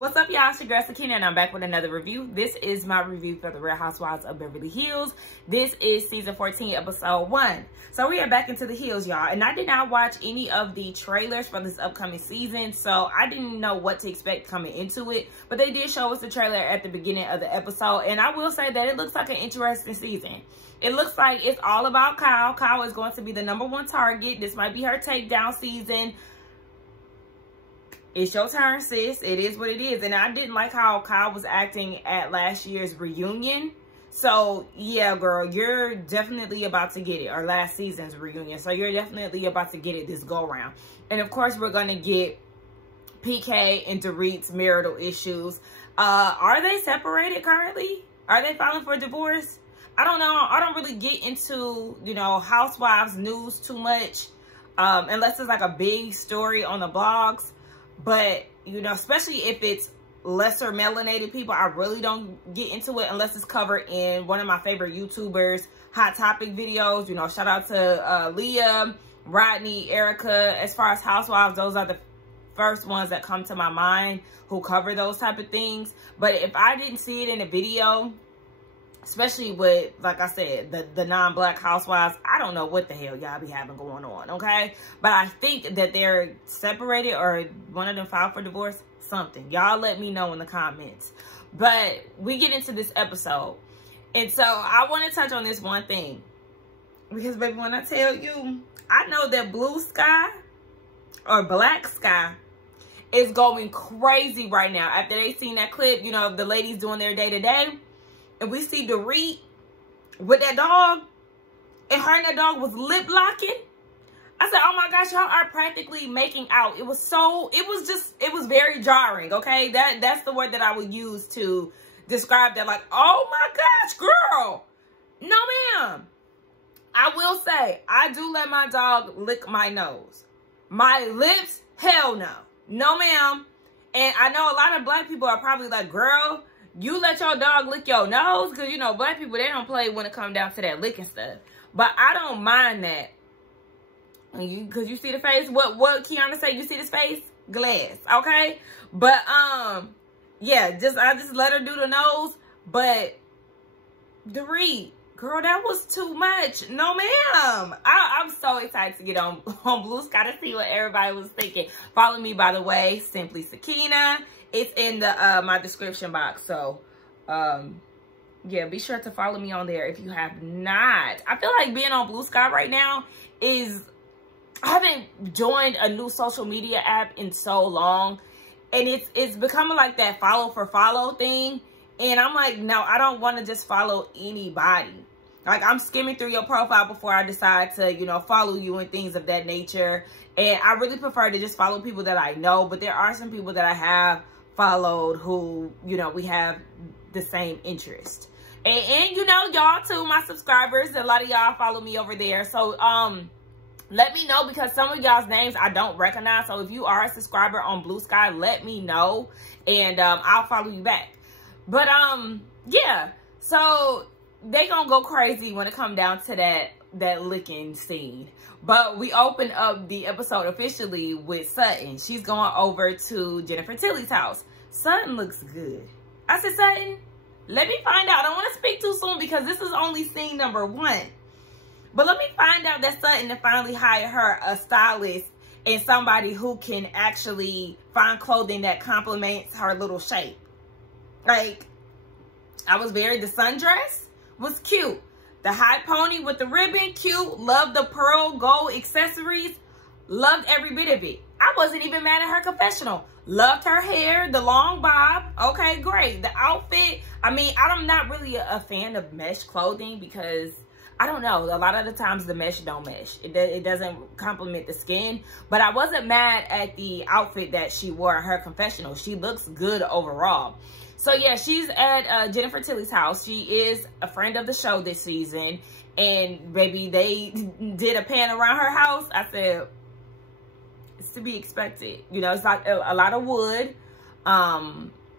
What's up, y'all? It's your girl Sakina, and I'm back with another review. This is my review for the Real Housewives of Beverly Hills. This is season 14, episode 1. So we are back into the hills, y'all. And I did not watch any of the trailers for this upcoming season, so I didn't know what to expect coming into it. But they did show us the trailer at the beginning of the episode, and I will say that it looks like an interesting season. It looks like it's all about Kyle. Kyle is going to be the #1 target. This might be her takedown season. It's your turn, sis. It is what it is. And I didn't like how Kyle was acting at last year's reunion. So, yeah, girl, you're definitely about to get it. Or last season's reunion. So, you're definitely about to get it this go-round. And, of course, we're going to get PK and Dorit's marital issues. Are they separated currently? Are they filing for divorce? I don't know. I don't really get into, you know, Housewives news too much. Unless it's like a big story on the blogs. But, you know, especially if it's lesser melanated people, I really don't get into it unless it's covered in one of my favorite YouTubers' Hot Topic videos. You know, shout out to Leah, Rodney, Erica. As far as Housewives, those are the first ones that come to my mind who cover those type of things. But if I didn't see it in a video, especially with, like I said, the non-black housewives, I don't know what the hell y'all be having going on, okay? But I think that they're separated or one of them filed for divorce, something. Y'all let me know in the comments. But we get into this episode. And so I want to touch on this one thing. Because, baby, when I tell you, I know that BlueSky or Black Sky is going crazy right now. After they seen that clip, you know, the ladies doing their day-to-day. And we see Dorit with that dog, and her and that dog was lip locking. I said, oh my gosh, y'all are practically making out. It was very jarring, okay? That's the word that I would use to describe that. Like, oh my gosh, girl. No, ma'am. I will say, I do let my dog lick my nose. My lips, hell no. No, ma'am. And I know a lot of black people are probably like, girl, you let your dog lick your nose? Because, you know, black people, they don't play when it comes down to that licking stuff. But I don't mind that. Because you see the face? What Kiana say? You see this face? Glass. Okay? But, yeah, I just let her do the nose. But, Dorit, girl, that was too much. No, ma'am. I'm so excited to get on BlueSky to see what everybody was thinking. Follow me, by the way, Simply Sakina. It's in the my description box. So, yeah, be sure to follow me on there if you have not. I feel like being on BlueSky right now is... I haven't joined a new social media app in so long. And it's becoming like that follow for follow thing. And I'm like, no, I don't want to just follow anybody. Like, I'm skimming through your profile before I decide to, you know, follow you and things of that nature. And I really prefer to just follow people that I know. But there are some people that I have followed who, you know, we have the same interest. And you know, y'all too, my subscribers, a lot of y'all follow me over there. So, let me know, because some of y'all's names I don't recognize. So if you are a subscriber on BlueSky, let me know, and I'll follow you back. But yeah, so they gonna go crazy when it come down to that licking scene. But we open up the episode officially with Sutton. She's going over to Jennifer Tilly's house. Sutton looks good. I said, Sutton, let me find out. I don't want to speak too soon because this is only scene number 1. But let me find out that Sutton finally hired her a stylist and somebody who can actually find clothing that complements her little shape. Like, the sundress was cute. The high pony with the ribbon, cute. Loved the pearl gold accessories. Loved every bit of it. I wasn't even mad at her confessional. Loved her hair, the long bob. Okay, great. The outfit. I mean, I'm not really a fan of mesh clothing because, I don't know, a lot of the times the mesh don't mesh. It doesn't complement the skin. But I wasn't mad at the outfit that she wore at her confessional. She looks good overall. So, yeah, she's at Jennifer Tilly's house. She is a friend of the show this season. And, baby, they did a pan around her house. I said, it's to be expected. You know, it's like a lot of wood.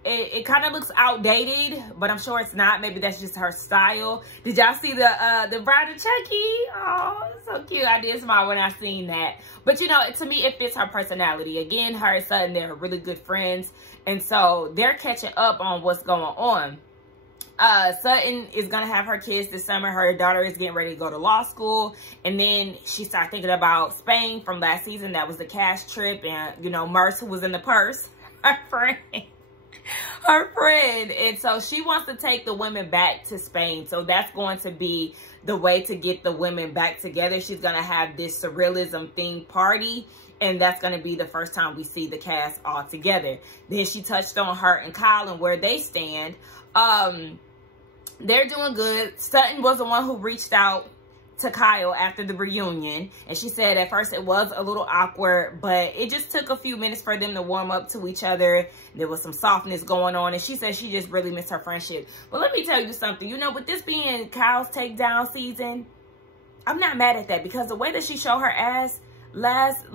it kind of looks outdated, but I'm sure it's not. Maybe that's just her style. Did y'all see the bride of Chucky? Oh, so cute. I did smile when I seen that. But, you know, to me, it fits her personality. Again, her and Sutton, they're really good friends. And so they're catching up on what's going on. Sutton is going to have her kids this summer. Her daughter is getting ready to go to law school. And then she started thinking about Spain from last season. That was the cash trip. And, you know, Merce, who was in the purse, her friend. And so she wants to take the women back to Spain. So that's going to be the way to get the women back together. She's going to have this surrealism themed party. And that's going to be the first time we see the cast all together. Then she touched on her and Kyle and where they stand. They're doing good. Sutton was the one who reached out to Kyle after the reunion, and she said at first it was a little awkward, but it just took a few minutes for them to warm up to each other. There was some softness going on, and she said she just really missed her friendship. But let me tell you something, you know, with this being Kyle's takedown season, I'm not mad at that, because the way that she showed her ass last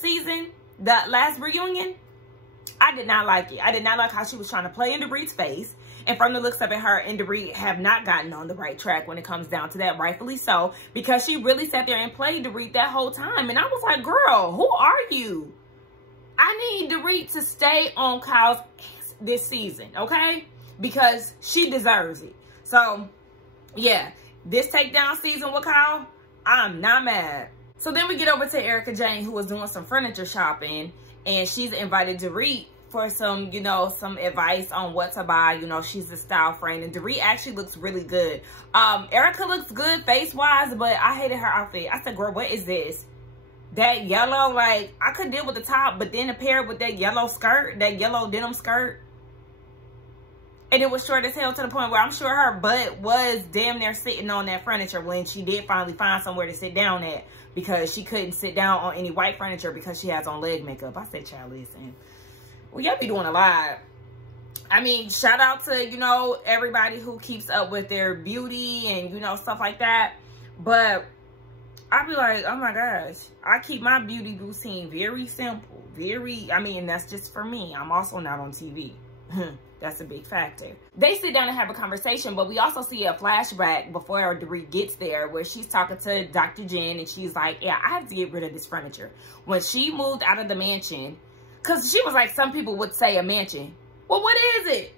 season, the last reunion, I did not like it. I did not like how she was trying to play in Dorit's face. And from the looks of it, her and Dorit have not gotten on the right track when it comes down to that, rightfully so, because she really sat there and played Dorit that whole time. And I was like, girl, who are you? I need Dorit to stay on Kyle's ass this season, okay? Because she deserves it. So, yeah, this takedown season with Kyle, I'm not mad. So then we get over to Erica Jane, who was doing some furniture shopping, and she's invited Dorit for some, you know, some advice on what to buy. You know, she's a style friend, and Dorit actually looks really good. Erica looks good face-wise, but I hated her outfit. I said, girl, what is this? That yellow, like, I could deal with the top, but then to pair it with that yellow skirt, that yellow denim skirt, and it was short as hell to the point where I'm sure her butt was damn near sitting on that furniture when she did finally find somewhere to sit down at, because she couldn't sit down on any white furniture because she has on leg makeup. I said, child, listen. Well, y'all be doing a lot. I mean, shout out to, you know, everybody who keeps up with their beauty and, you know, stuff like that. But I be like, oh my gosh, I keep my beauty routine very simple. I mean, that's just for me. I'm also not on TV. That's a big factor. They sit down and have a conversation, but we also see a flashback before Dorit gets there where she's talking to Dr. Jen, and she's like, yeah, I have to get rid of this furniture. When she moved out of the mansion, because she was like, some people would say a mansion. Well, what is it?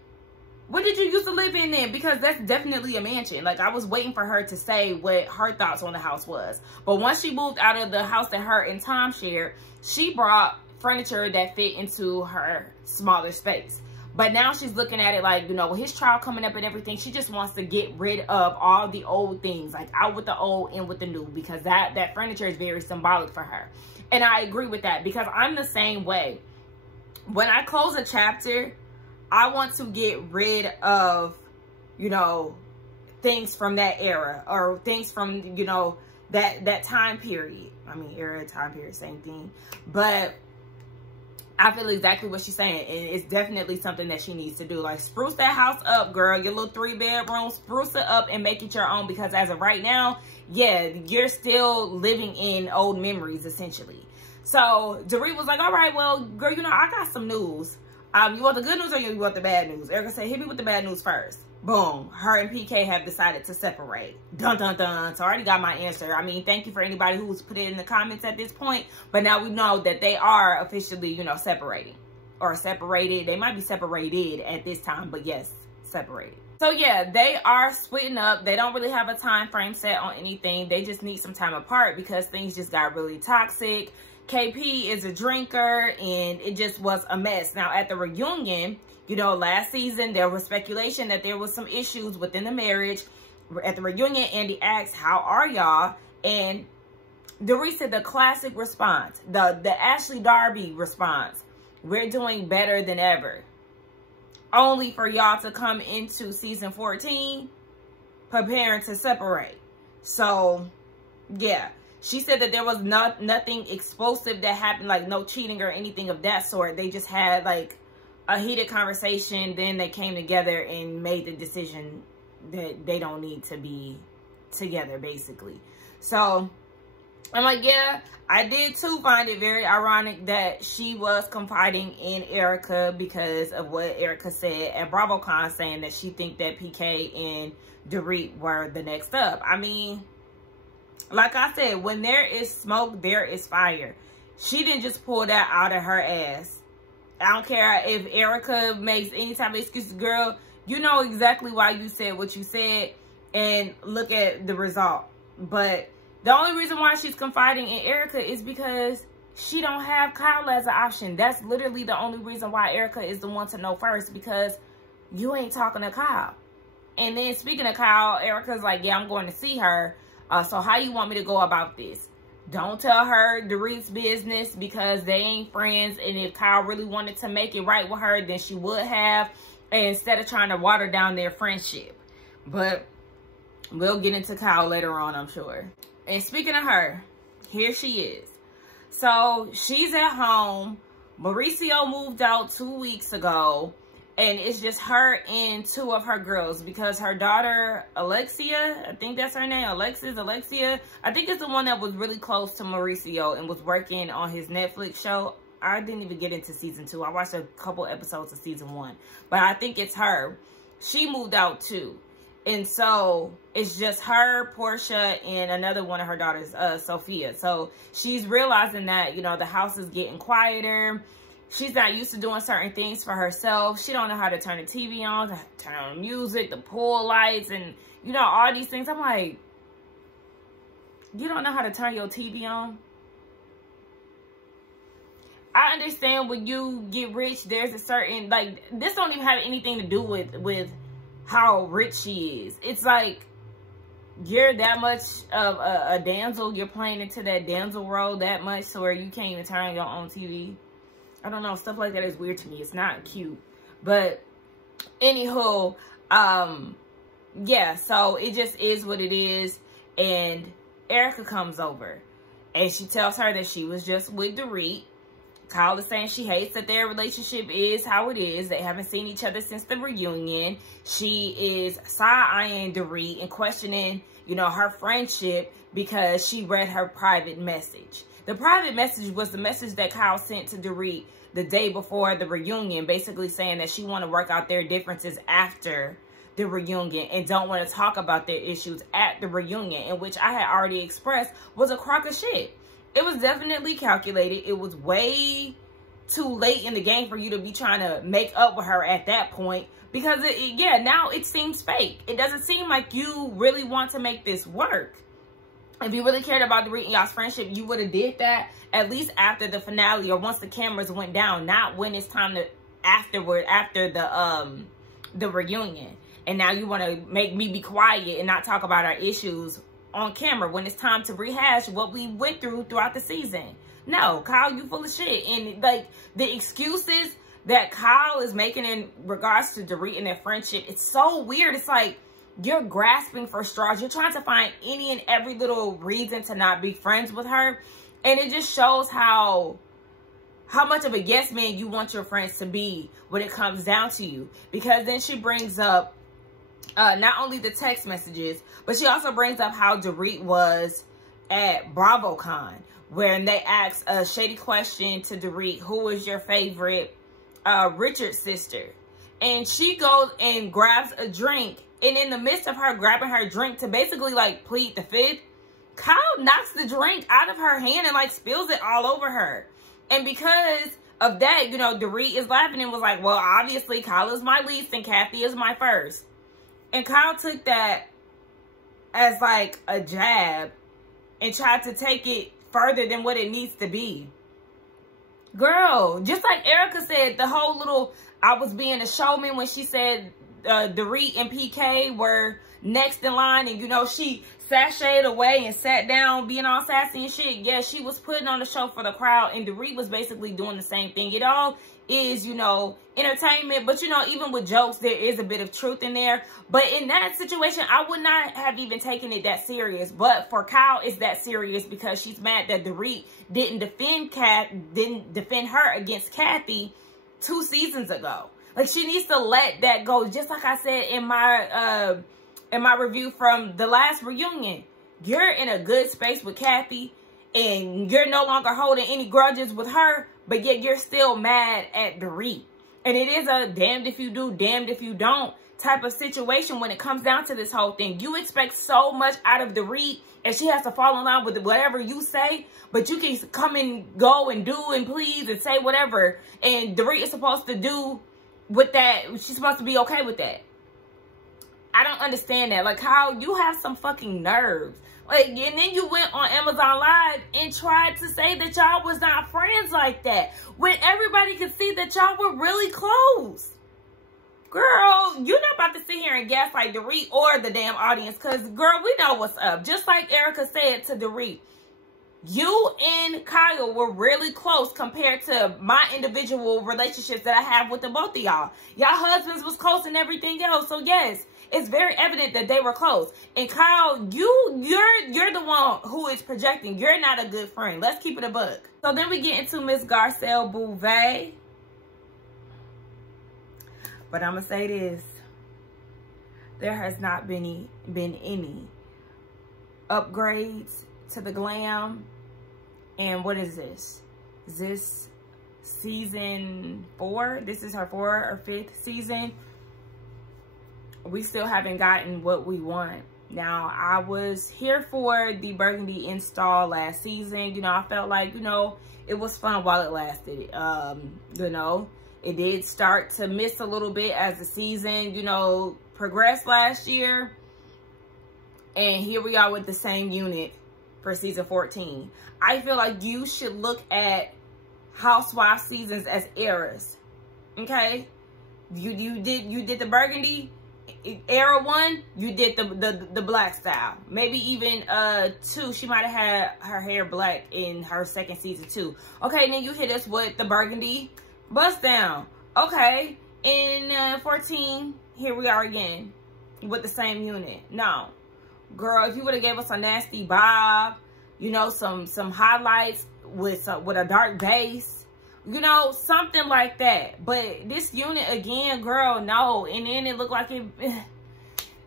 What did you used to live in then? Because that's definitely a mansion. Like, I was waiting for her to say what her thoughts on the house was. But once she moved out of the house that her and Tom shared, she brought furniture that fit into her smaller space. But now she's looking at it like, you know, with his trial coming up and everything, she just wants to get rid of all the old things. Like, out with the old, in with the new. Because that furniture is very symbolic for her. And I agree with that, because I'm the same way. When I close a chapter, I want to get rid of, you know, things from that era, or things from, you know, that time period. I mean, era, time period, same thing. But I feel exactly what she's saying, and it's definitely something that she needs to do. Like, spruce that house up, girl. Your little 3-bedroom, spruce it up and make it your own, because as of right now, yeah, you're still living in old memories, essentially. So Dorit was like, all right, well, girl, you know, I got some news. You want the good news or you want the bad news? Erica said, hit me with the bad news first. Boom. Her and PK have decided to separate. Dun, dun, dun. So I already got my answer. I mean, thank you for anybody who's put it in the comments at this point. But now we know that they are officially, you know, separating. Or separated. They might be separated at this time, but yes, separated. So yeah, they are splitting up. They don't really have a time frame set on anything. They just need some time apart because things just got really toxic. KP is a drinker, and it just was a mess. Now, at the reunion, you know, last season, there was speculation that there was some issues within the marriage. At the reunion, Andy asked, how are y'all? And Dorit said the classic response, the Ashley Darby response, we're doing better than ever. Only for y'all to come into season 14 preparing to separate. So, yeah. She said that there was nothing explosive that happened, like no cheating or anything of that sort. They just had like a heated conversation. Then they came together and made the decision that they don't need to be together, basically. So I'm like, yeah, I did too find it very ironic that she was confiding in Erica because of what Erica said at BravoCon, saying that she think that PK and Dorit were the next up. I mean, like I said, when there is smoke, there is fire. She didn't just pull that out of her ass. I don't care if Erica makes any type of excuse. Girl, you know exactly why you said what you said, and look at the result. But the only reason why she's confiding in Erica is because she don't have Kyle as an option. That's literally the only reason why Erica is the one to know first, because you ain't talking to Kyle. And then speaking of Kyle, Erica's like, yeah, I'm going to see her. So how you want me to go about this? Don't tell her Dorit's business, because they ain't friends. And if Kyle really wanted to make it right with her, then she would have, instead of trying to water down their friendship. But we'll get into Kyle later on, I'm sure. And speaking of her, here she is. So she's at home. Mauricio moved out 2 weeks ago. And it's just her and two of her girls, because her daughter, Alexia, I think that's her name, Alexia, I think it's the one that was really close to Mauricio and was working on his Netflix show. I didn't even get into season 2. I watched a couple episodes of season 1. But I think it's her. She moved out too. And so it's just her, Portia, and another one of her daughters, Sophia. So she's realizing that, you know, the house is getting quieter. She's not used to doing certain things for herself. She don't know how to turn the TV on, turn on the music, the pool lights, and, you know, all these things. I'm like, you don't know how to turn your TV on? I understand when you get rich, there's a certain, like, this don't even have anything to do with how rich she is. It's like, you're that much of a damsel. You're playing into that damsel role that much so where you can't even turn on your own TV. I don't know. Stuff like that is weird to me. It's not cute. But anywho, yeah, so it just is what it is. And Erica comes over and she tells her that she was just with Dorit. Kyle is saying she hates that their relationship is how it is. They haven't seen each other since the reunion. She is side-eyeing Dorit and questioning, you know, her friendship because she read her private message. The private message was the message that Kyle sent to Dorit the day before the reunion, basically saying that she want to work out their differences after the reunion and don't want to talk about their issues at the reunion, in which I had already expressed was a crock of shit. It was definitely calculated. It was way too late in the game for you to be trying to make up with her at that point, because, yeah, now it seems fake. It doesn't seem like you really want to make this work. If you really cared about Dorit and y'all's friendship, you would have did that at least after the finale or once the cameras went down, not when it's time to afterward, after the reunion. And now you want to make me be quiet and not talk about our issues on camera when it's time to rehash what we went through throughout the season. No, Kyle, you full of shit. And like the excuses that Kyle is making in regards to Dorit and their friendship, it's so weird. It's like, you're grasping for straws. You're trying to find any and every little reason to not be friends with her. And it just shows how much of a yes man you want your friends to be when it comes down to you. Because then she brings up not only the text messages, but she also brings up how Dorit was at BravoCon, where they asked a shady question to Dorit, who was your favorite Richard sister? And she goes and grabs a drink. And in the midst of her grabbing her drink to basically, like, plead the fifth, Kyle knocks the drink out of her hand and, like, spills it all over her. And because of that, you know, Dorit is laughing and was like, well, obviously, Kyle is my least and Kathy is my first. And Kyle took that as, like, a jab and tried to take it further than what it needs to be. Girl, just like Erica said, the whole little, I was being a showman when she said Dorit and PK were next in line, and you know she sashayed away and sat down being all sassy and shit. Yeah, she was putting on the show for the crowd, and Dorit was basically doing the same thing. It all is, you know, entertainment, but you know, even with jokes, there is a bit of truth in there. But in that situation, I would not have even taken it that serious. But for Kyle, it's that serious because she's mad that Dorit didn't defend her against Kathy 2 seasons ago. Like, she needs to let that go. Just like I said in my review from the last reunion, you're in a good space with Kathy. and you're no longer holding any grudges with her, but yet you're still mad at Dorit. And it is a damned if you do, damned if you don't type of situation when it comes down to this whole thing. You expect so much out of Dorit, and she has to fall in line with whatever you say, but you can come and go and do and please and say whatever, and Dorit is supposed to do with that. She's supposed to be okay with that. I don't understand that. Like, how you have some fucking nerves. Like, and then you went on Amazon Live and tried to say that y'all was not friends like that, when everybody could see that y'all were really close. Girl, you're not about to sit here and gaslight Dorit or the damn audience, because, girl, we know what's up. Just like Erica said to Dorit, you and Kyle were really close compared to my individual relationships that I have with the both of y'all. Y'all husbands was close and everything else. So, yes, it's very evident that they were close. And Kyle, you're the one who is projecting. You're not a good friend. Let's keep it a buck. So then we get into Miss Garcelle Bouvet. But I'm going to say this. There has not been any upgrades to the glam. And what is this? Is this season 4? This is her 4th or 5th season. We still haven't gotten what we want. Now, I was here for the burgundy install last season. You know, I felt like, you know, it was fun while it lasted. You know, it did start to miss a little bit as the season, you know, progressed last year. And here we are with the same unit for season 14. I feel like you should look at Housewives seasons as eras. Okay? You did the burgundy era 1, you did the black style. Maybe even 2, she might have had her hair black in her 2nd season too. Okay, then you hit us with the burgundy bust down. Okay, in 14, here we are again with the same unit. No, girl, if you would have gave us a nasty bob, you know, some highlights with a dark base, you know, something like that. But this unit again, girl, no. And then it looked like it,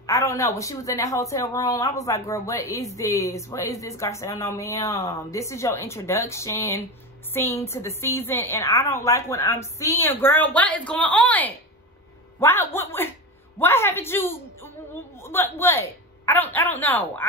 I don't know, when she was in that hotel room, I was like, girl, what is this? What is this, Garcelle? No, ma'am. This is your introduction scene to the season, and I don't like what I'm seeing, girl. What is going on? Why haven't you, what? I don't know.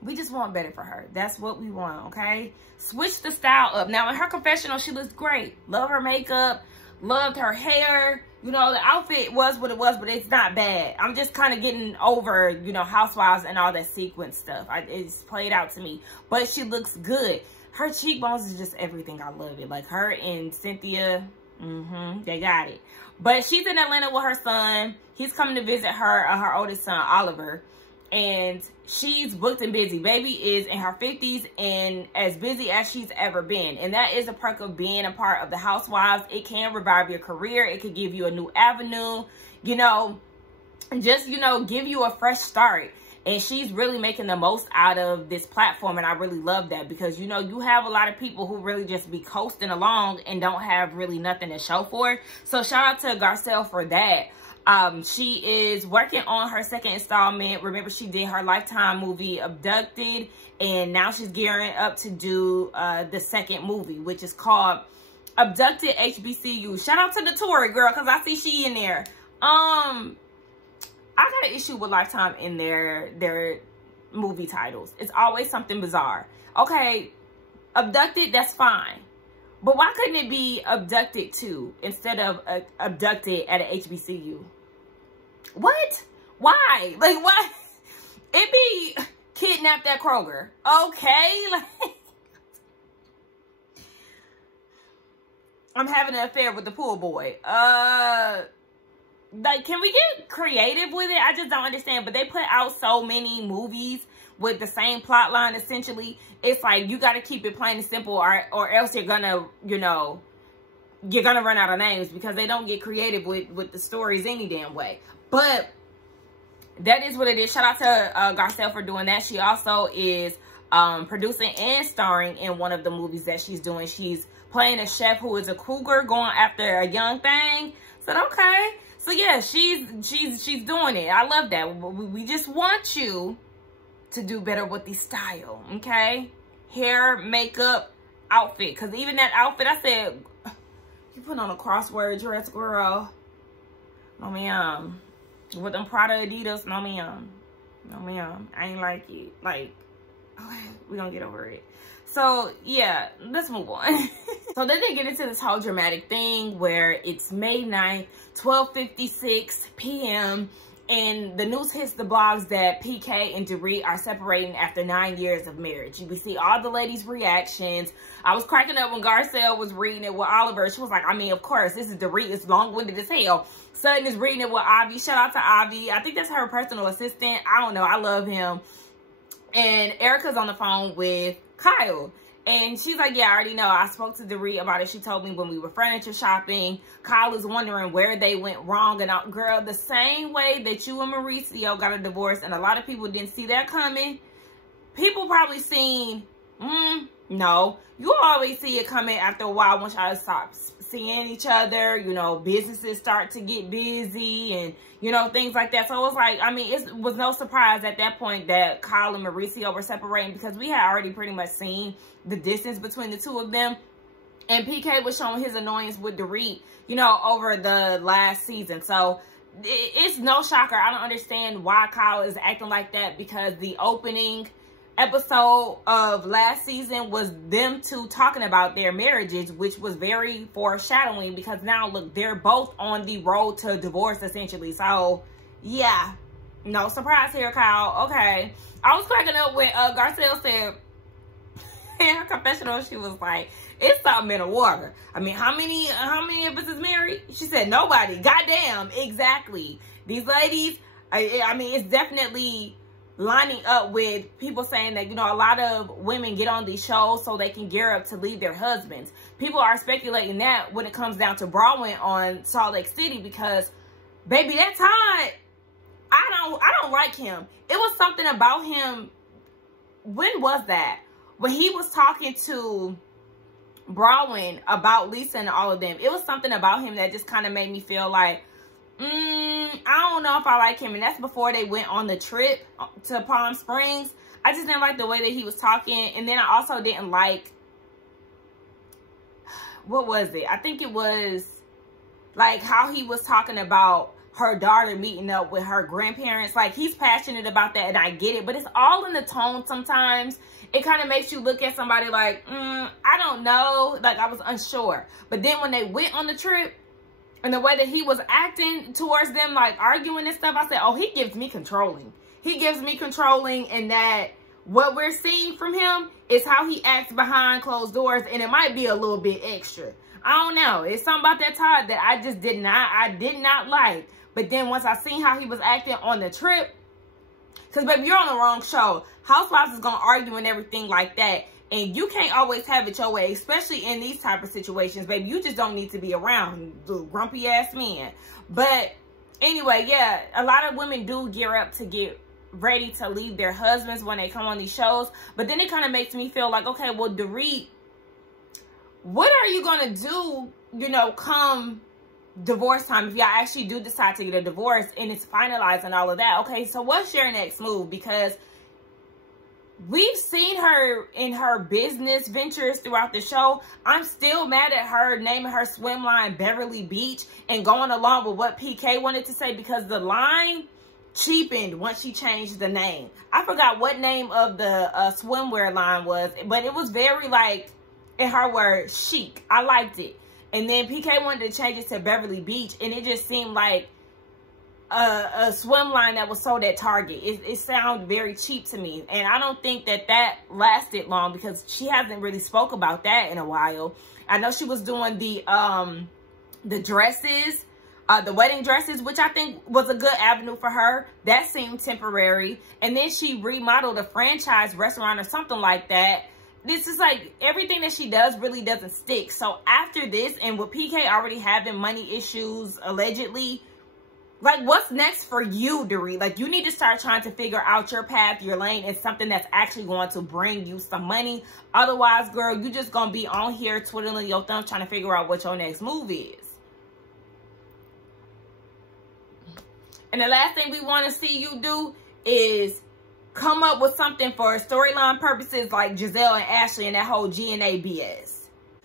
We just want better for her. That's what we want, okay? Switch the style up. Now, in her confessional, she looks great. Love her makeup. Loved her hair. You know, the outfit was what it was, but it's not bad. I'm just kind of getting over, you know, Housewives and all that sequence stuff. It's played out to me. But she looks good. Her cheekbones is just everything. I love it. Like her and Cynthia, they got it. But she's in Atlanta with her son. He's coming to visit her oldest son, Oliver. And she's booked and busy. Baby is in her 50s and as busy as she's ever been. And that is a perk of being a part of the Housewives. It can revive your career. It could give you a new avenue, you know, just, you know, give you a fresh start. And she's really making the most out of this platform. And I really love that because, you know, you have a lot of people who really just be coasting along and don't have really nothing to show for it. So shout out to Garcelle for that. She is working on her 2nd installment. Remember, she did her Lifetime movie, Abducted. And now she's gearing up to do the 2nd movie, which is called Abducted HBCU. Shout out to the Tory girl, because I see she in there. I got an issue with Lifetime in their movie titles. It's always something bizarre. Okay, Abducted, that's fine. But why couldn't it be Abducted 2 instead of Abducted at an HBCU? What? Why? Like, what? It be Kidnapped at Kroger. Okay? Like, I'm having an affair with the pool boy. Like, can we get creative with it? I just don't understand. But they put out so many movies with the same plot line, essentially. It's like, you got to keep it plain and simple, or else you're going to, you know, you're going to run out of names because they don't get creative with the stories any damn way. But that is what it is. Shout out to Garcelle for doing that. She also is producing and starring in one of the movies that she's doing. She's playing a chef who is a cougar going after a young thing. So, okay. So, yeah, she's doing it. I love that. We just want you to do better with the style, okay? Hair, makeup, outfit. Because even that outfit, I said, you put on a crossword dress, girl. No, ma'am. With them Prada Adidas, no, ma'am. No, ma'am. I ain't like it. Like, okay, we gonna get over it. So, yeah, let's move on. So then they get into this whole dramatic thing where it's May 9th, 12:56 p.m., and the news hits the blogs that PK and Dorit are separating after 9 years of marriage. We see all the ladies' reactions. I was cracking up when Garcelle was reading it with Oliver. She was like, I mean, of course, this is Dorit. It's long-winded as hell. Sutton is reading it with Avi. Shout out to Avi. I think that's her personal assistant. I don't know. I love him. And Erica's on the phone with Kyle. And she's like, yeah, I already know. I spoke to Dorit about it. She told me when we were furniture shopping. Kyle is wondering where they went wrong. And girl, the same way that you and Mauricio got a divorce, and a lot of people didn't see that coming. People probably seen, no. You always see it coming after a while once y'all stop seeing each other. You know, businesses start to get busy and, you know, things like that. So it was like, I mean, it was no surprise at that point that Kyle and Mauricio were separating, because we had already pretty much seen the distance between the two of them. And PK was showing his annoyance with Dorit, you know, over the last season. So it's no shocker. I don't understand why Kyle is acting like that, because the opening episode of last season was them two talking about their marriages, which was very foreshadowing, because now look, they're both on the road to divorce essentially. So yeah, no surprise here, Kyle. Okay, I was cracking up when Garcelle said in her confessional, she was like, it's something in the water. I mean, how many of us is married? She said nobody. Goddamn, exactly. These ladies, I mean, it's definitely lining up with people saying that, you know, a lot of women get on these shows so they can gear up to leave their husbands. People are speculating that when it comes down to Baldwin on Salt Lake City, because baby, that Todd, I don't like him. It was something about him. When was that? When he was talking to Baldwin about Lisa and all of them, it was something about him that just kind of made me feel like, I don't know if I like him. And that's before they went on the trip to Palm Springs. I just didn't like the way that he was talking. And then I also didn't like, what was it? I think it was like how he was talking about her daughter meeting up with her grandparents. Like, he's passionate about that, and I get it, but it's all in the tone sometimes. It kind of makes you look at somebody like, I don't know. Like, I was unsure. But then when they went on the trip, and the way that he was acting towards them, like arguing and stuff, I said, oh, he gives me controlling. He gives me controlling, and that what we're seeing from him is how he acts behind closed doors, and it might be a little bit extra. I don't know. It's something about that Todd that I just did not like. But then once I seen how he was acting on the trip, because baby, you're on the wrong show. Housewives is going to argue and everything like that. And you can't always have it your way, especially in these type of situations, baby. You just don't need to be around the grumpy ass men. But anyway, yeah, a lot of women do gear up to get ready to leave their husbands when they come on these shows. But then it kind of makes me feel like, okay, well, Dorit, what are you going to do, you know, come divorce time, if y'all actually do decide to get a divorce and it's finalized and all of that? Okay, so what's your next move? Because we've seen her in her business ventures throughout the show. I'm still mad at her naming her swim line Beverly Beach and going along with what PK wanted to say, because the line cheapened once she changed the name. I forgot what name of the swimwear line was, but it was very, like, in her words, chic. I liked it. And then PK wanted to change it to Beverly Beach, and it just seemed like a swim line that was sold at Target. It sounded very cheap to me. And I don't think that that lasted long, because she hasn't really spoke about that in a while. I know she was doing the dresses, the wedding dresses, which I think was a good avenue for her. That seemed temporary. And then she remodeled a franchise restaurant or something like that. This is like, everything that she does really doesn't stick. So after this, and with PK already having money issues, allegedly, like, what's next for you, Dorit? Like, you need to start trying to figure out your path, your lane, and something that's actually going to bring you some money. Otherwise, girl, you just going to be on here twiddling your thumbs trying to figure out what your next move is. And the last thing we want to see you do is come up with something for storyline purposes like Giselle and Ashley and that whole GNA BS.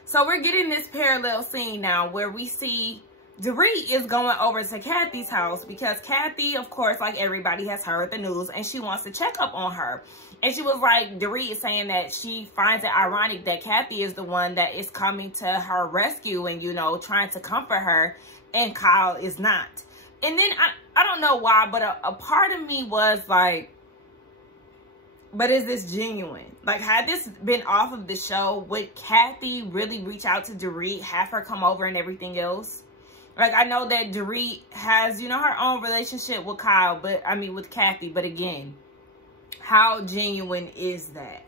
So we're getting this parallel scene now where we see Dorit is going over to Kathy's house because Kathy, of course, like everybody, has heard the news and she wants to check up on her. And she was like, Dorit is saying that she finds it ironic that Kathy is the one that is coming to her rescue and, you know, trying to comfort her, and Kyle is not. And then I don't know why, but a part of me was like, but is this genuine? Like, had this been off of the show, would Kathy really reach out to Dorit, have her come over and everything else? Like, I know that Dorit has, you know, her own relationship with Kyle, but, I mean, with Kathy. But again, how genuine is that?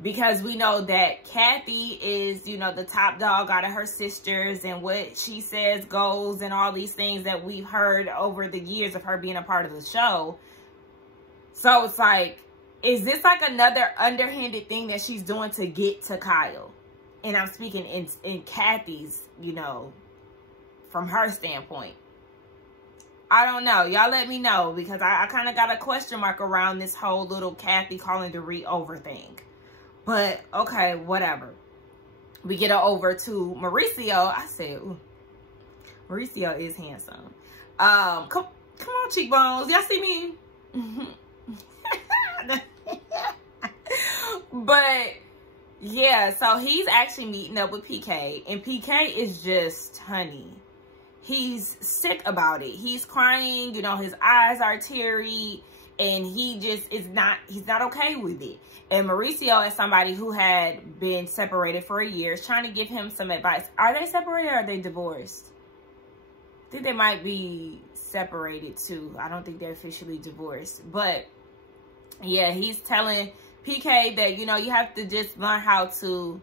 Because we know that Kathy is, you know, the top dog out of her sisters, and what she says goes, and all these things that we've heard over the years of her being a part of the show. So it's like, is this like another underhanded thing that she's doing to get to Kyle? And I'm speaking in Kathy's, you know, from her standpoint. I don't know. Y'all let me know, because I kind of got a question mark around this whole little Kathy calling Dorit over thing. But, okay, whatever. We get over to Mauricio. I said, ooh, Mauricio is handsome. Come on, cheekbones. Y'all see me? But, yeah, so he's actually meeting up with PK. And PK is just, honey, he's sick about it. He's crying, you know, his eyes are teary. And he just is not, he's not okay with it. And Mauricio is somebody who had been separated for a year, is trying to give him some advice. Are they separated or are they divorced? I think they might be separated too. I don't think they're officially divorced. But yeah, he's telling PK that, you know, you have to just learn how to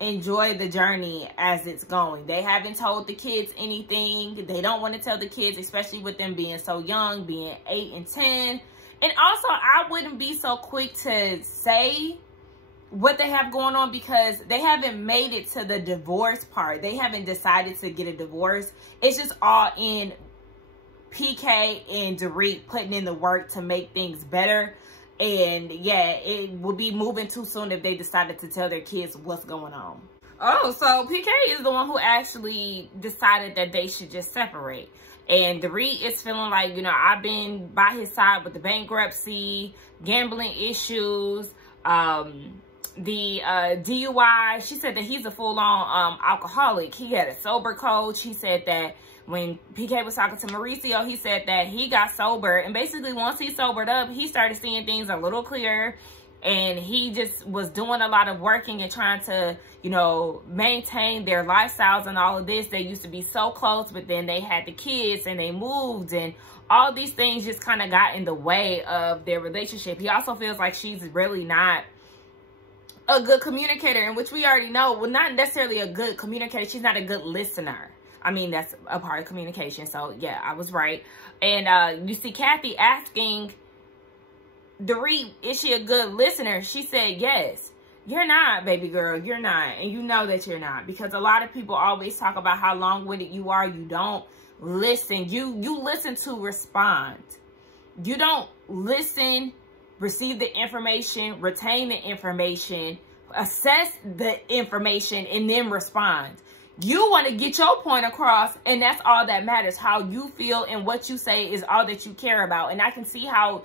enjoy the journey as it's going. They haven't told the kids anything. They don't want to tell the kids, especially with them being so young, being 8 and 10. And also, I wouldn't be so quick to say what they have going on, because they haven't made it to the divorce part. They haven't decided to get a divorce. It's just all in PK and Dorit putting in the work to make things better. And yeah, it would be moving too soon if they decided to tell their kids what's going on. Oh, so PK is the one who actually decided that they should just separate. And Dorit is feeling like, you know, I've been by his side with the bankruptcy, gambling issues, the DUI. She said that he's a full-on alcoholic. He had a sober coach. He said that when PK was talking to Mauricio, he said that he got sober. And basically, once he sobered up, he started seeing things a little clearer. And he just was doing a lot of working and trying to, you know, maintain their lifestyles and all of this. They used to be so close, but then they had the kids and they moved, and all these things just kind of got in the way of their relationship. He also feels like she's really not a good communicator, in which we already know, well, not necessarily a good communicator. She's not a good listener. I mean, that's a part of communication. So yeah, I was right. And you see Kathy asking Dorit, is she a good listener? She said yes. You're not, baby girl. You're not. And you know that you're not. Because a lot of people always talk about how long-winded you are. You don't listen. You listen to respond. You don't listen, receive the information, retain the information, assess the information, and then respond. You want to get your point across, and that's all that matters. How you feel and what you say is all that you care about. And I can see how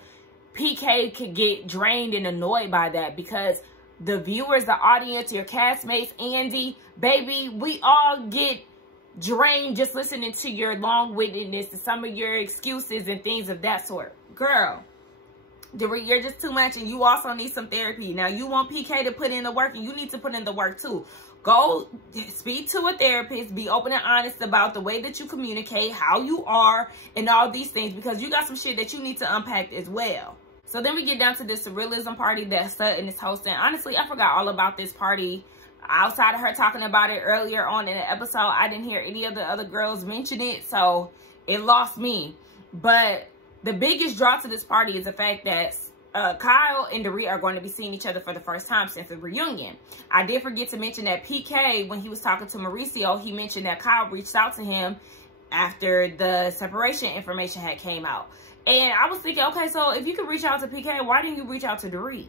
PK could get drained and annoyed by that, because the viewers, the audience, your castmates, Andy, baby, we all get drained just listening to your long-windedness and some of your excuses and things of that sort. Girl, you're just too much, and you also need some therapy. Now, you want PK to put in the work, and you need to put in the work too. Go speak to a therapist. Be open and honest about the way that you communicate, how you are, and all these things, because you got some shit that you need to unpack as well. So then we get down to this surrealism party that Sutton is hosting. Honestly, I forgot all about this party. Outside of her talking about it earlier on in the episode, I didn't hear any of the other girls mention it, so it lost me. But the biggest draw to this party is the fact that Kyle and Dorit are going to be seeing each other for the first time since the reunion. I did forget to mention that PK, when he was talking to Mauricio, he mentioned that Kyle reached out to him after the separation information had came out. And I was thinking, okay, so if you could reach out to PK, why didn't you reach out to Dorit?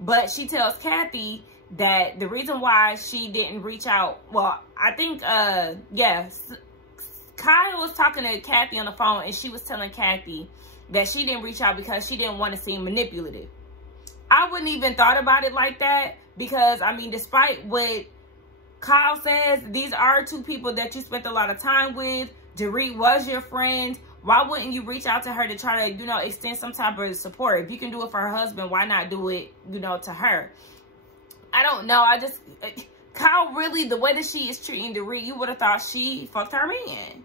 But she tells Kathy that the reason why she didn't reach out, well, I think, yes, Kyle was talking to Kathy on the phone, and she was telling Kathy that she didn't reach out because she didn't want to seem manipulative. I wouldn't even thought about it like that, because, I mean, despite what Kyle says, these are two people that you spent a lot of time with. Dorit was your friend. Why wouldn't you reach out to her to try to, you know, extend some type of support? If you can do it for her husband, why not do it, you know, to her? I don't know. I just, Kyle, really, the way that she is treating Dorit, you would have thought she fucked her man.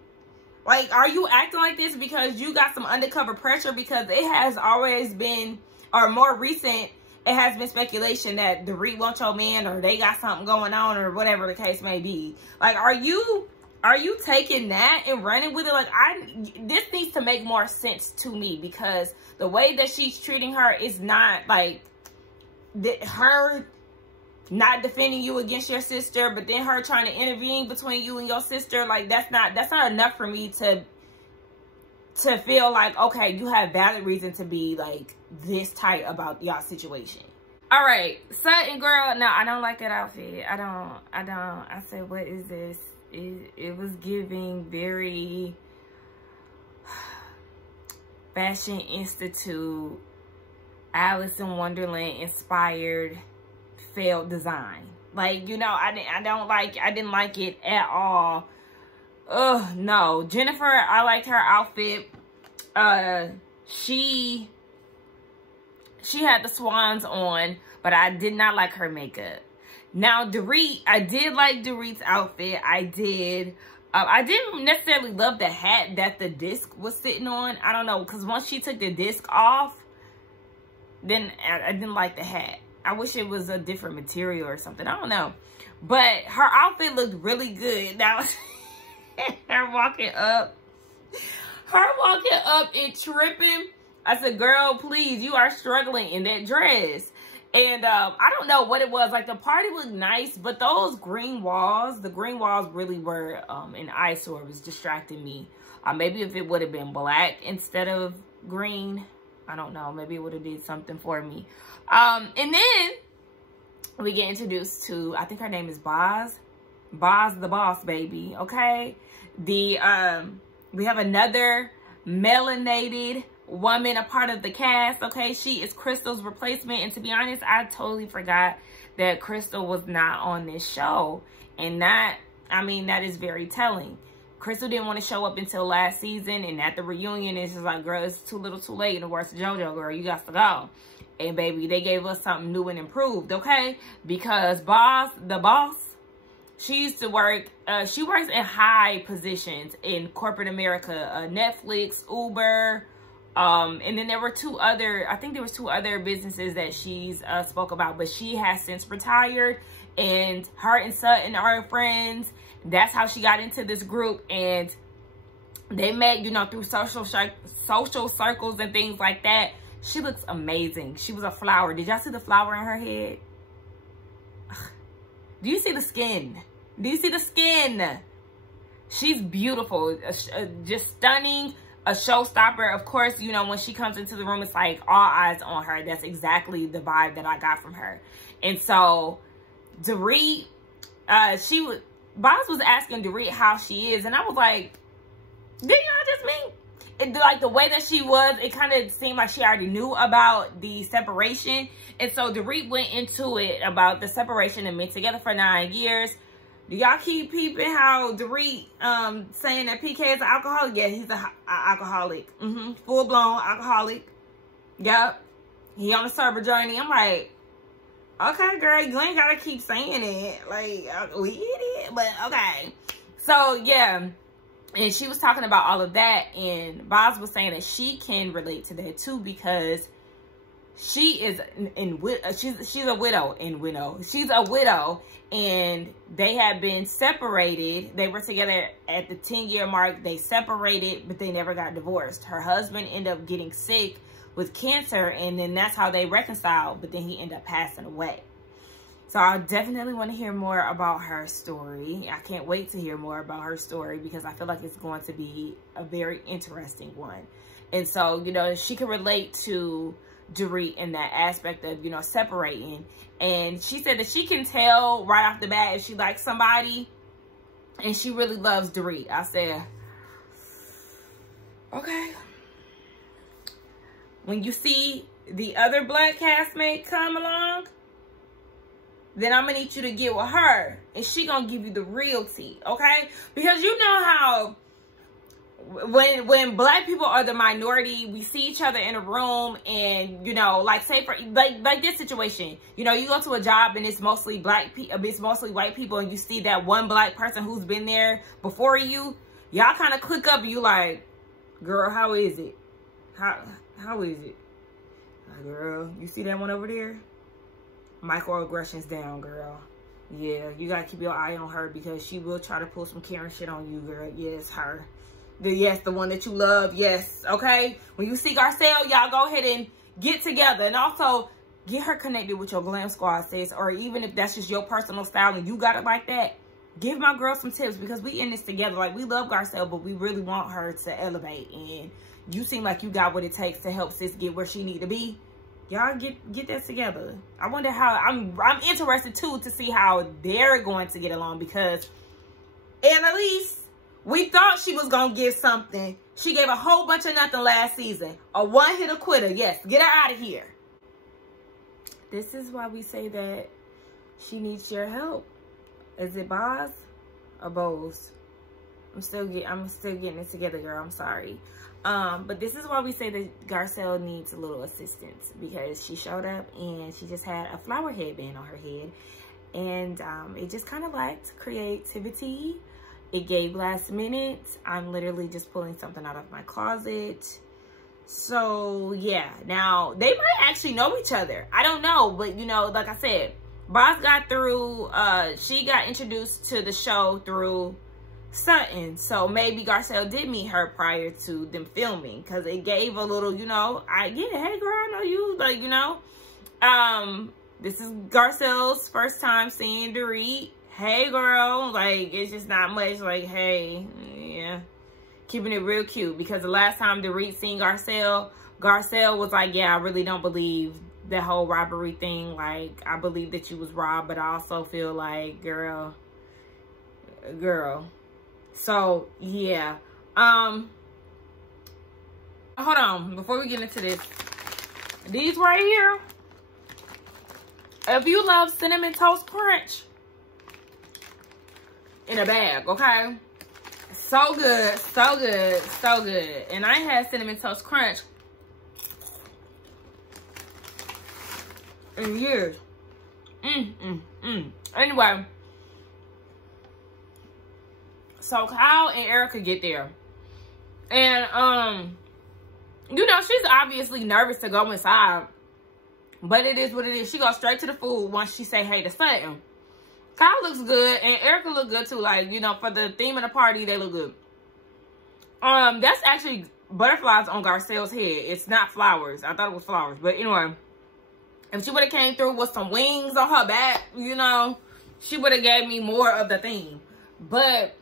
Like, are you acting like this because you got some undercover pressure? Because it has always been, or more recent, it has been speculation that Dorit wants your man, or they got something going on, or whatever the case may be. Like, are you taking that and running with it? Like, this needs to make more sense to me, because the way that she's treating her is not like her not defending you against your sister, but then her trying to intervene between you and your sister. Like, that's not enough for me to feel like, okay, you have valid reason to be like this tight about y'all situation. All right, Sutton girl, no, I don't like that outfit. I don't. I said, what is this? It was giving very Fashion Institute, Alice in Wonderland inspired failed design. Like, you know, I didn't like it at all. Ugh, no. Jennifer, I liked her outfit. She had the swans on, but I did not like her makeup. Now, Dorit, I did like Dorit's outfit. I did. I didn't necessarily love the hat that the disc was sitting on. I don't know, because once she took the disc off, then I didn't like the hat. I wish it was a different material or something. I don't know. But her outfit looked really good. Now, her walking up and tripping. I said, girl, please, you are struggling in that dress. And I don't know what it was. Like, the party looked nice, but those green walls, the green walls really were an eyesore. It was distracting me. Maybe if it would have been black instead of green, I don't know. Maybe it would have did something for me. And then we get introduced to, I think her name is Boz. Boz the boss, baby. Okay. We have another melanated woman, a part of the cast. Okay. She is Crystal's replacement. And to be honest, I totally forgot that Crystal was not on this show. And that is very telling. Crystal didn't want to show up until last season, and at the reunion, it's just like, girl, it's too little too late. In the words of JoJo, girl, you got to go. And baby, they gave us something new and improved, okay? Because Boz, the boss, she used to work, she works in high positions in corporate America, Netflix, Uber, and then there were two other businesses that she's spoke about, but she has since retired, and her and Sutton are friends. That's how she got into this group, and they met, you know, through social circles and things like that. She looks amazing. She was a flower. Did y'all see the flower in her head? Do you see the skin? Do you see the skin? She's beautiful. Just stunning. A showstopper. Of course, you know, when she comes into the room, it's like all eyes on her. That's exactly the vibe that I got from her. And so, Dorit, Boz was asking Dorit how she is, and I was like, did y'all just mean? Like, the way that she was, it kind of seemed like she already knew about the separation. And so Dorit went into it about the separation and been together for 9 years. Do y'all keep peeping how Dorit saying that PK is an alcoholic? Yeah, he's an alcoholic. Full-blown alcoholic. Yep. He on a sober journey. I'm like, okay, girl, you ain't gotta keep saying it. Like, we get it, but okay. So, yeah. And she was talking about all of that, and Boz was saying that she can relate to that too, because she is she's a widow, She's a widow, and they have been separated. They were together at the 10-year mark. They separated, but they never got divorced. Her husband ended up getting sick with cancer, and then that's how they reconciled, but then he ended up passing away. So I definitely want to hear more about her story. I can't wait to hear more about her story, because I feel like it's going to be a very interesting one. And so, you know, she can relate to Dorit in that aspect of, you know, separating. And she said that she can tell right off the bat if she likes somebody, and she really loves Dorit. I said, okay. When you see the other black castmate come along, then I'm gonna need you to get with her, and she gonna give you the real tea, okay? Because you know how when black people are the minority, we see each other in a room, and you know, like say for like this situation, you know, you go to a job and it's mostly it's mostly white people, and you see that one black person who's been there before you, y'all kind of click up, and you like, girl, how is it? How is it? Like, girl, you see that one over there? Microaggressions down, girl. Yeah, you gotta keep your eye on her, because she will try to pull some Karen shit on you, girl. Yes, her. Yes, the one that you love. Yes, okay? When you see Garcelle, y'all go ahead and get together. And also, get her connected with your glam squad, sis. Or even if that's just your personal style and you got it like that, give my girl some tips, because we in this together. Like, we love Garcelle, but we really want her to elevate. And you seem like you got what it takes to help sis get where she need to be. Y'all get that together. I wonder how, I'm interested too to see how they're going to get along, because Annalise, we thought she was going to give something. She gave a whole bunch of nothing last season. A one-hitter quitter. Yes, get her out of here. This is why we say that she needs your help. Is it Boz or Bose? I'm still getting it together, girl. I'm sorry. But this is why we say that Garcelle needs a little assistance, because she showed up and she just had a flower headband on her head, and it just kind of lacked creativity. It gave last minute. I'm literally just pulling something out of my closet. So yeah, now they might actually know each other. I don't know, but you know, like I said, Boz got through, she got introduced to the show through Sutton, so maybe Garcelle did meet her prior to them filming, because it gave a little, you know, hey girl, I know you, like, you know, this is Garcelle's first time seeing Dorit. Hey girl, like, it's just not much, like, hey, yeah, keeping it real cute, because the last time Dorit seen Garcelle was like, yeah, I really don't believe the whole robbery thing, like, I believe that you was robbed, but I also feel like, girl. So, yeah. Hold on. Before we get into this. These right here. If you love Cinnamon Toast Crunch. In a bag, okay? So good. So good. So good. And I had Cinnamon Toast Crunch in years. Anyway. So Kyle and Erica get there, and you know, she's obviously nervous to go inside, but it is what it is. She goes straight to the food once she say hey to Sutton. Kyle looks good, and Erica look good too. Like, you know, for the theme of the party, they look good. That's actually butterflies on Garcelle's head. It's not flowers. I thought it was flowers, but anyway, if she would have came through with some wings on her back, you know, she would have gave me more of the theme. But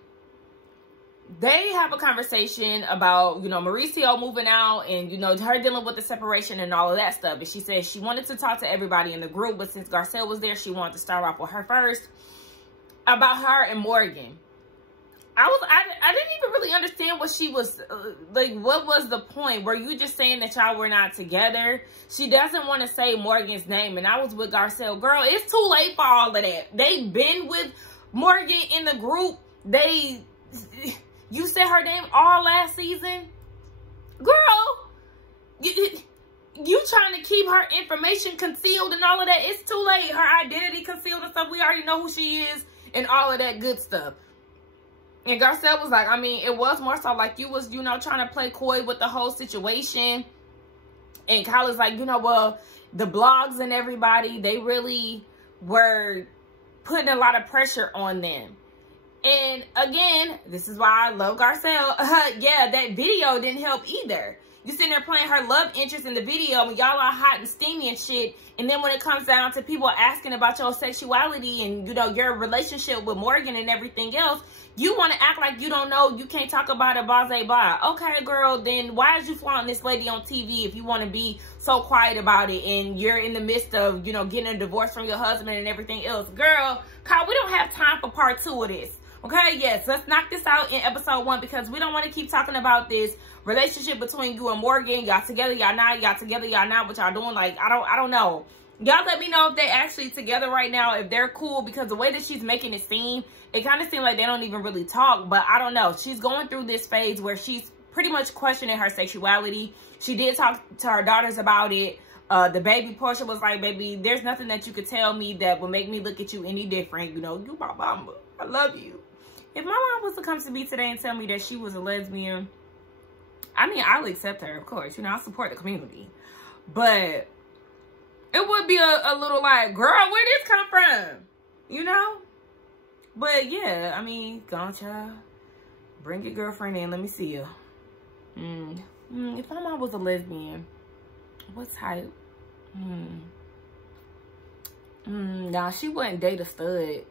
they have a conversation about, you know, Mauricio moving out, and, you know, her dealing with the separation and all of that stuff. And she said she wanted to talk to everybody in the group, but since Garcelle was there, she wanted to start off with her first, about her and Morgan. I didn't even really understand what she was, like, what was the point? Were you just saying that y'all were not together? She doesn't want to say Morgan's name, and I was with Garcelle. Girl, it's too late for all of that. They've been with Morgan in the group. You said her name all last season? Girl, you trying to keep her information concealed and all of that. It's too late. Her identity concealed and stuff. We already know who she is and all of that good stuff. And Garcelle was like, I mean, it was more so like you was, you know, trying to play coy with the whole situation. And Kyle is like, you know, well, the blogs and everybody, they really were putting a lot of pressure on them. And again, this is why I love Garcelle. Yeah, that video didn't help either. You sitting there playing her love interest in the video when y'all are hot and steamy and shit. And then when it comes down to people asking about your sexuality and, you know, your relationship with Morgan and everything else, You want to act like you don't know, you can't talk about it, blah, blah. Okay, girl, then why is you flaunting this lady on TV if you want to be so quiet about it and you're in the midst of, you know, getting a divorce from your husband and everything else? Girl, Kyle, we don't have time for part 2 of this. Okay, yes, let's knock this out in episode 1 because we don't want to keep talking about this relationship between you and Morgan. Y'all together, y'all not, y'all together, y'all not, what y'all doing. Like, I don't know. Y'all let me know if they actually together right now, if they're cool, because the way that she's making it seem, it kind of seems like they don't even really talk, but I don't know. She's going through this phase where she's pretty much questioning her sexuality. She did talk to her daughters about it. The baby Portia was like, baby, there's nothing that you could tell me that would make me look at you any different. You know, you my mama. I love you. If my mom was to come to me today and tell me that she was a lesbian, I mean, I'll accept her, of course. You know, I'll support the community. But it would be a little like, girl, where this come from? You know? But yeah, I mean, gone child. Bring your girlfriend in. Let me see you. If my mom was a lesbian, what type? Nah, she wouldn't date a stud.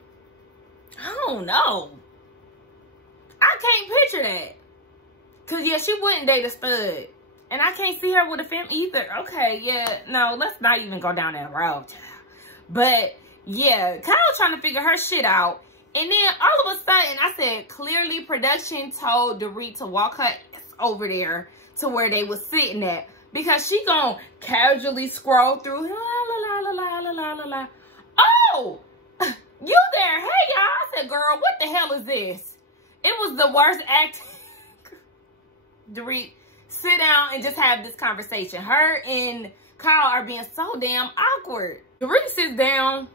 I don't know. I can't picture that. Cause yeah, she wouldn't date a stud. And I can't see her with a femme either. Okay, yeah. No, let's not even go down that road. But yeah, Kyle trying to figure her shit out. And then all of a sudden, I said, clearly production told Dorit to walk her over there to where they was sitting at. Because she gonna casually scroll through. La, la, la, la, la, la, la, la. Oh! You there. Hey, y'all. I said, girl, what the hell is this? It was the worst act. Dorit, sit down and just have this conversation. Her and Kyle are being so damn awkward. Dorit sits down,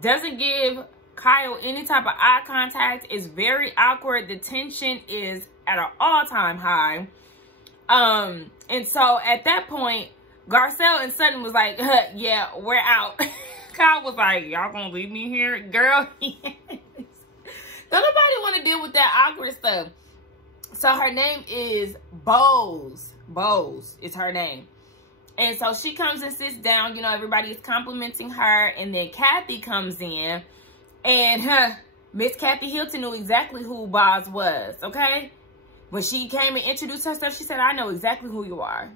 doesn't give Kyle any type of eye contact. It's very awkward. The tension is at an all-time high. And so at that point, Garcelle and Sutton was like, yeah, we're out. Kyle was like, y'all gonna leave me here? Girl, yes. Don't nobody want to deal with that awkward stuff. So her name is Bose. Bose is her name. And so she comes and sits down. You know, everybody is complimenting her. And then Kathy comes in. And Miss Kathy Hilton knew exactly who Boz was, okay? When she came and introduced herself, she said, I know exactly who you are.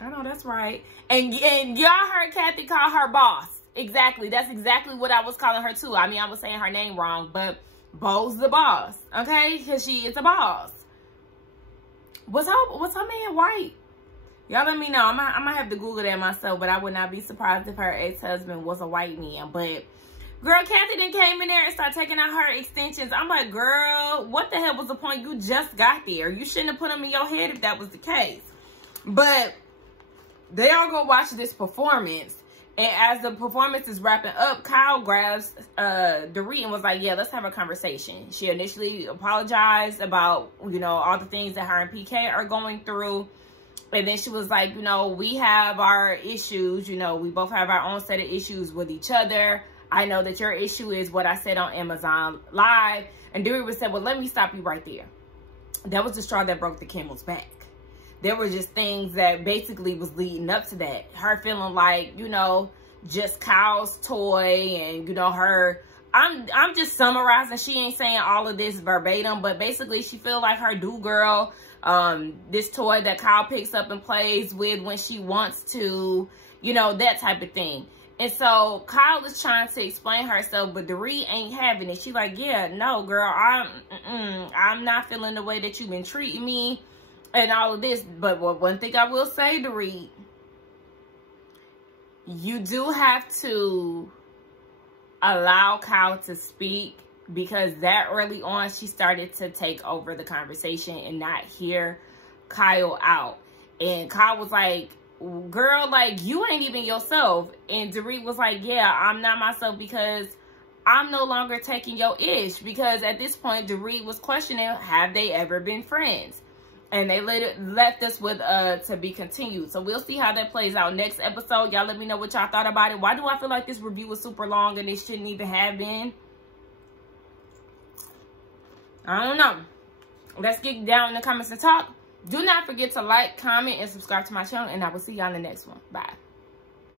I know, that's right. And y'all heard Kathy call her boss. Exactly. That's exactly what I was calling her too. I mean, I was saying her name wrong, but Bo's the boss, okay? Because she is a boss. Was her man white? Y'all let me know. I might have to Google that myself, but I would not be surprised if her ex-husband was a white man. But girl, Kathy then came in there and started taking out her extensions. I'm like, girl, what the hell was the point? You just got there. You shouldn't have put them in your head if that was the case. But they all go watch this performance. And as the performance is wrapping up, Kyle grabs Dorit and was like, yeah, let's have a conversation. She initially apologized about, you know, all the things that her and PK are going through. And then she was like, you know, we have our issues. You know, we both have our own set of issues with each other. I know that your issue is what I said on Amazon Live. And Dorit said, well, let me stop you right there. That was the straw that broke the camel's back. There were just things that basically was leading up to that. Her feeling like, you know, just Kyle's toy and, you know, her. I'm just summarizing. She ain't saying all of this verbatim, but basically she feel like her do-girl, this toy that Kyle picks up and plays with when she wants to, you know, that type of thing. And so Kyle is trying to explain herself, but Dorit ain't having it. She's like, yeah, no, girl, I'm not feeling the way that you've been treating me. And all of this, but one thing I will say, Dorit, you do have to allow Kyle to speak, because that early on, she started to take over the conversation and not hear Kyle out. And Kyle was like, girl, like, you ain't even yourself. And Dorit was like, yeah, I'm not myself because I'm no longer taking your ish. Because at this point, Dorit was questioning, have they ever been friends? And they left us with to be continued. So we'll see how that plays out next episode. Y'all let me know what y'all thought about it. Why do I feel like this review was super long and it shouldn't even have been? I don't know. Let's get down in the comments and talk. Do not forget to like, comment, and subscribe to my channel. And I will see y'all in the next one. Bye.